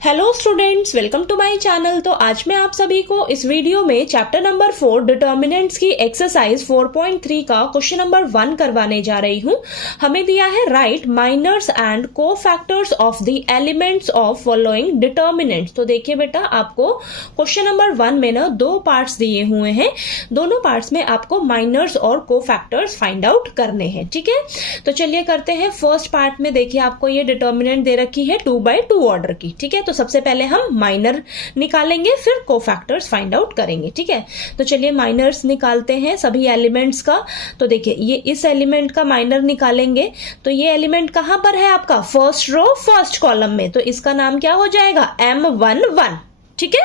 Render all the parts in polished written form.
Hello students, welcome to my channel. तो आज मैं आप सभी को इस वीडियो में चैप्टर नंबर 4 डिटर्मिनेंट्स की एक्सरसाइज 4.3 का क्वेश्चन नंबर 1 करवाने जा रही हूं। हमें दिया है write minors and cofactors of the elements of following determinants. तो देखिए बेटा, आपको क्वेश्चन नंबर 1 में ना दो पार्ट्स दिए हुए हैं। दोनों पार्ट्स में आपको माइनर्स और कोफैक्टर्स फाइंड आउट करने हैं। ठीक है, तो चलिए करते हैं। फर्स्ट पार्ट में देखिए आपको ये डिटर्मिनेंट दे रखी है 2/2 ऑर्डर की। ठीक है, तो सबसे पहले हम माइनर निकालेंगे, फिर कोफैक्टर्स फाइंड आउट करेंगे। ठीक है, तो चलिए माइनर्स निकालते हैं सभी एलिमेंट्स का। तो देखिए ये इस एलिमेंट का माइनर निकालेंगे, तो ये एलिमेंट कहां पर है आपका? फर्स्ट रो फर्स्ट कॉलम में, तो इसका नाम क्या हो जाएगा? M11। ठीक है,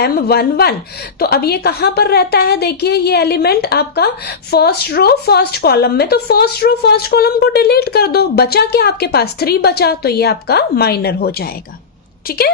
M11। तो अब ये कहां पर रहता है? देखिए ये एलिमेंट आपका फर्स्ट रो फर्स्ट कॉलम में, तो फर्स्ट रो फर्स्ट कॉलम को डिलीट कर दो। बचा क्या आपके पास? 3 बचा, तो ये आपका माइनर हो जाएगा। ठीक है,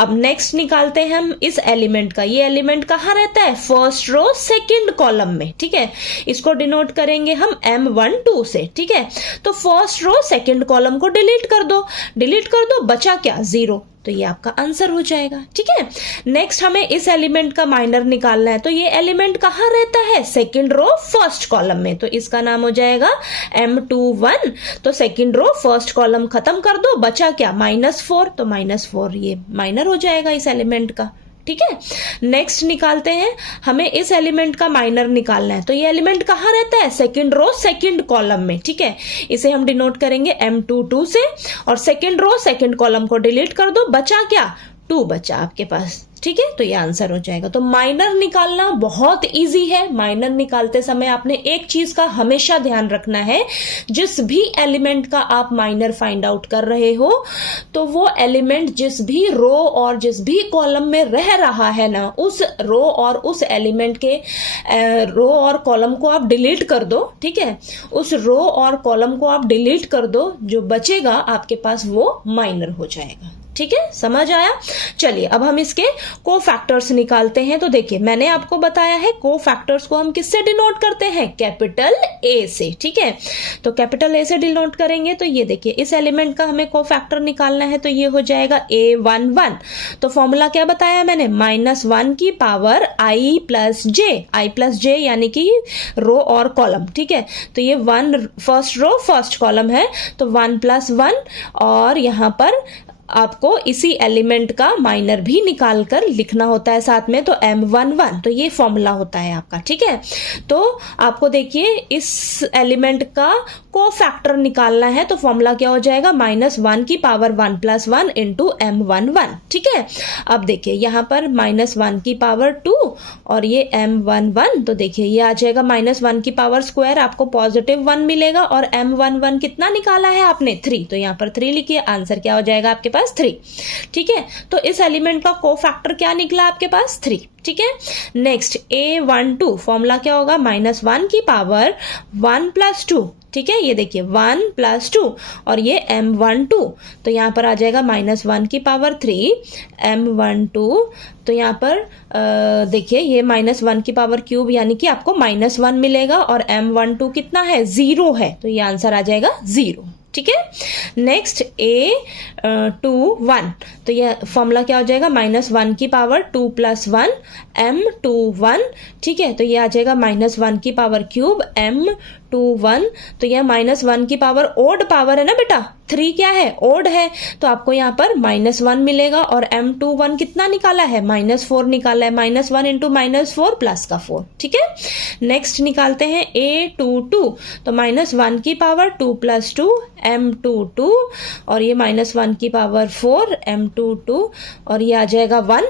अब नेक्स्ट निकालते हैं हम इस एलिमेंट का। ये एलिमेंट कहां रहता है? फर्स्ट रो सेकंड कॉलम में। ठीक है, इसको डिनोट करेंगे हम M12 से। ठीक है, तो फर्स्ट रो सेकंड कॉलम को डिलीट कर दो, बचा क्या? 0, तो ये आपका आंसर हो जाएगा। ठीक है, नेक्स्ट हमें इस एलिमेंट का माइनर निकालना है। तो ये एलिमेंट कहां रहता है? सेकंड रो फर्स्ट कॉलम में, तो इसका नाम हो जाएगा M21। तो सेकंड रो फर्स्ट कॉलम खत्म कर दो, बचा क्या? -4, तो -4 ये माइनर हो जाएगा इस एलिमेंट का। ठीक है, नेक्स्ट निकालते हैं। हमें इस एलिमेंट का माइनर निकालना है। तो ये एलिमेंट कहां रहता है? सेकंड रो सेकंड कॉलम में। ठीक है, इसे हम डिनोट करेंगे M22 से, और सेकंड रो सेकंड कॉलम को डिलीट कर दो। बचा क्या? 2 बचा आपके पास। ठीक है, तो ये आंसर हो जाएगा। तो माइनर निकालना बहुत इजी है। माइनर निकालते समय आपने एक चीज का हमेशा ध्यान रखना है, जिस भी एलिमेंट का आप माइनर फाइंड आउट कर रहे हो, तो वो एलिमेंट जिस भी रो और जिस भी कॉलम में रह रहा है ना, उस रो और उस एलिमेंट के रो और कॉलम को आप डिलीट कर दो। ठीक है, उस रो और कॉलम को आप डिलीट कर दो, जो बचेगा आपके पास वो माइनर हो जाएगा। ठीक है, समझ आया? चलिए अब हम इसके कोफैक्टर्स निकालते हैं। तो देखिए मैंने आपको बताया है कोफैक्टर्स को हम किससे डिनोट करते हैं? कैपिटल ए से। ठीक है, तो कैपिटल ए से डिनोट करेंगे। तो ये देखिए इस एलिमेंट का हमें कोफैक्टर निकालना है, तो ये हो जाएगा A11। तो फॉर्मूला क्या बताया मैंने? -1 की पावर i प्लस जे, यानी कि रो और कॉलम। ठीक है, तो ये 1 फर्स्ट रो फर्स्ट कॉलम है, तो 1 + 1, और यहां पर आपको इसी एलिमेंट का माइनर भी निकाल कर लिखना होता है साथ में, तो M11। तो ये फॉर्मूला होता है आपका। ठीक है, तो आपको देखिए इस एलिमेंट का कोफैक्टर निकालना है, तो फॉर्मूला क्या हो जाएगा? -1 की पावर 1 + 1 इंटू M11। ठीक है, अब देखिए यहां पर -1 की पावर 2 और ये M11, तो देखिए ये आ जाएगा -1 की पावर स्क्वायर, आपको +1 मिलेगा, और M11 कितना निकाला है आपने? 3, तो यहां पर 3 लिखिए। आंसर क्या हो जाएगा आपके पास? 3। ठीक है, तो इस एलिमेंट का कोफैक्टर क्या निकला आपके पास? 3। ठीक है, नेक्स्ट A12 फॉर्मूला क्या होगा? -1 की पावर 1 + 2। ठीक है, ये देखिए 1 + 2, और ये M12, तो यहां पर आ जाएगा -1 की पावर 3 M12। तो यहां पर देखिए ये -1 की पावर क्यूब, यानी कि आपको -1 मिलेगा, और M12 कितना है? 0 है, तो ये आंसर आ जाएगा 0। ठीक है, नेक्स्ट A21, तो ये फॉर्मूला क्या हो जाएगा? -1 की पावर 2 + 1 M21। ठीक है, तो ये आ जाएगा -1 की पावर क्यूब M21। तो यह -1 की पावर ओड पावर है ना बेटा, 3 क्या है? ओड है, तो आपको यहाँ पर -1 मिलेगा, और M21 कितना निकाला है? -4 निकाला है। -1 इंटू -4 प्लस का 4। ठीक है, नेक्स्ट निकालते हैं A22, तो -1 की पावर 2 + 2 M22, और ये -1 की पावर 4 M22, और ये आ जाएगा 1।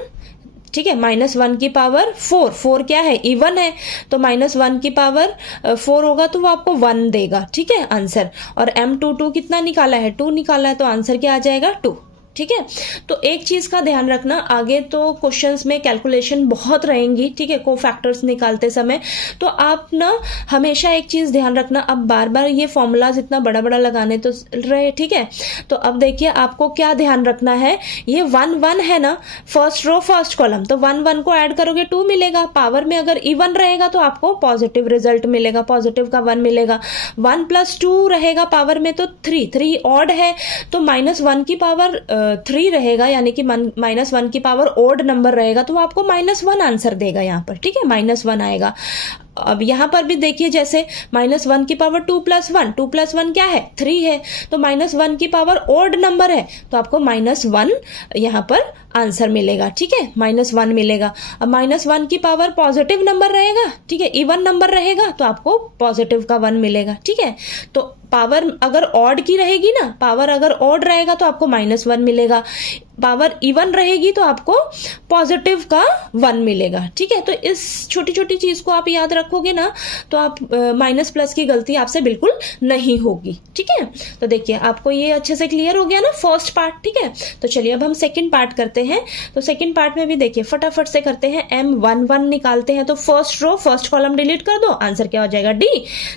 ठीक है, -1 की पावर 4 क्या है? इवन है, तो -1 की पावर 4 होगा तो वो आपको 1 देगा। ठीक है, आंसर। और M22 कितना निकाला है? 2 निकाला है, तो आंसर क्या आ जाएगा? 2। ठीक है, तो एक चीज का ध्यान रखना, आगे तो क्वेश्चंस में कैलकुलेशन बहुत रहेंगी। ठीक है, कोफैक्टर्स निकालते समय, तो आप ना हमेशा एक चीज ध्यान रखना, अब बार बार ये फॉर्मूलाज इतना बड़ा बड़ा लगाने तो रहे। ठीक है, तो अब देखिए आपको क्या ध्यान रखना है, ये 1 1 है ना, फर्स्ट रो फर्स्ट कॉलम, तो 1 1 को ऐड करोगे 2 मिलेगा। पावर में अगर इवन रहेगा तो आपको पॉजिटिव रिजल्ट मिलेगा, पॉजिटिव का 1 मिलेगा। 1 + 2 रहेगा पावर में, तो 3 ऑड है, तो -1 की पावर 3 रहेगा, यानी कि -1 की पावर ऑड नंबर रहेगा, तो वो आपको -1 आंसर देगा यहाँ पर, ठीक है, -1 आएगा। अब यहाँ पर भी देखिए, जैसे -1 की पावर 2 + 1, 2 + 1 क्या है, 3 है, तो -1 की पावर ऑड नंबर है, तो आपको -1 यहाँ पर आंसर मिलेगा, ठीक है, -1 मिलेगा। अब -1 की पावर पॉजिटिव नंबर रहेगा, ठीक है, इवन नंबर रहेगा, तो आपको पॉजिटिव का 1 मिलेगा, ठीक है। तो पावर अगर ऑड की रहेगी ना, पावर अगर ऑड रहेगा तो आपको -1 मिलेगा, पावर इवन रहेगी तो आपको पॉजिटिव का 1 मिलेगा, ठीक है। तो इस छोटी छोटी चीज को आप याद रखोगे ना, तो आप माइनस प्लस की गलती आपसे बिल्कुल नहीं होगी, ठीक है। तो देखिए, आपको ये अच्छे से क्लियर हो गया ना फर्स्ट पार्ट, ठीक है। तो चलिए अब हम सेकंड पार्ट करते हैं। तो सेकंड पार्ट में भी देखिए फटाफट से करते हैं। M11 निकालते हैं, तो first row first column delete कर दो, आंसर क्या हो जाएगा, D।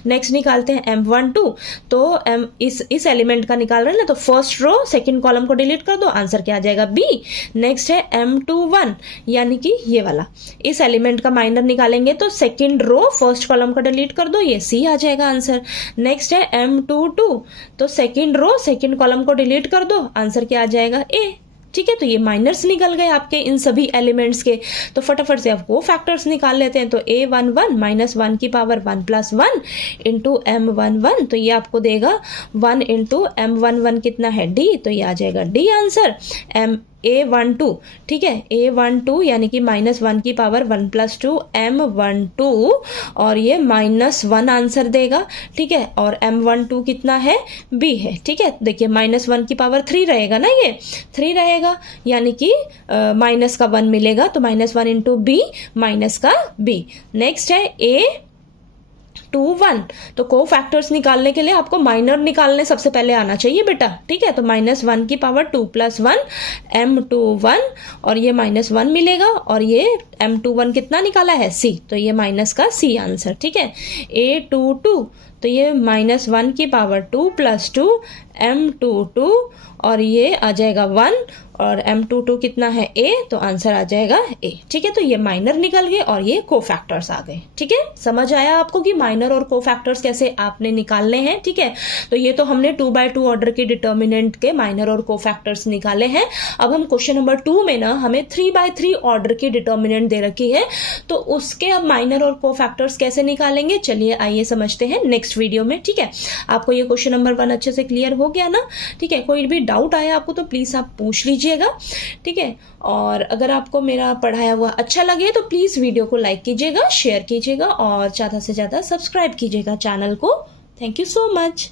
नेक्स्ट निकालते हैं M12, तो इस एलिमेंट का निकाल रहे हैं ना, तो फर्स्ट रो सेकंड कॉलम को डिलीट कर दो, आंसर क्या आ जाएगा, B। नेक्स्ट है M21, यानी कि ये वाला, इस एलिमेंट का माइनर निकालेंगे तो सेकंड रो फर्स्ट कॉलम को डिलीट कर दो, ये C आ जाएगा आंसर। नेक्स्ट है M22, तो सेकंड रो सेकंड कॉलम को डिलीट कर दो, आंसर क्या आ जाएगा, A, ठीक है। तो ये माइनर्स निकल गए आपके इन सभी एलिमेंट्स के। तो फटाफट से आप वो फैक्टर्स निकाल लेते हैं। तो A11 -1 की पावर 1 + 1 इंटू M11, तो ये आपको देगा 1 इंटू M11 कितना है, D, तो ये आ जाएगा D आंसर। A12, ठीक है, A12 यानी कि -1 की पावर 1 + 2 M12, और ये -1 आंसर देगा, ठीक है। और M12 कितना है, B है, ठीक है। देखिए -1 की पावर 3 रहेगा ना, ये 3 रहेगा, यानी कि माइनस का 1 मिलेगा, तो -1 इंटू B, माइनस का B। नेक्स्ट है A21, तो को फैक्टर्स निकालने के लिए आपको माइनर निकालने सबसे पहले आना चाहिए बेटा, ठीक है। तो -1 की पावर 2 + 1 M21, और ये -1 मिलेगा, और ये M21 कितना निकाला है, C, तो ये माइनस का C आंसर, ठीक है। A22, तो ये -1 की पावर 2 + 2 M22, और ये आ जाएगा 1, और M22 कितना है, A, तो आंसर आ जाएगा A, ठीक है। तो ये माइनर निकल गए और ये कोफैक्टर्स आ गए, ठीक है। समझ आया आपको कि माइनर और कोफैक्टर्स कैसे आपने निकालने हैं, ठीक है। तो ये तो हमने 2x2 ऑर्डर के डिटर्मिनेंट के माइनर और कोफैक्टर्स निकाले हैं। अब हम क्वेश्चन नंबर 2 में ना हमें 3x3 ऑर्डर की डिटर्मिनेंट दे रखी है, तो उसके अब माइनर और कोफैक्टर्स कैसे निकालेंगे, चलिए आइए समझते हैं नेक्स्ट वीडियो में, ठीक है। आपको ये क्वेश्चन नंबर 1 अच्छे से क्लियर हो गया ना, ठीक है। कोई भी डाउट आया आपको तो प्लीज आप पूछ लीजिए, ठीक है। और अगर आपको मेरा पढ़ाया हुआ अच्छा लगे तो प्लीज वीडियो को लाइक कीजिएगा, शेयर कीजिएगा, और ज्यादा से ज्यादा सब्सक्राइब कीजिएगा चैनल को। Thank you so much.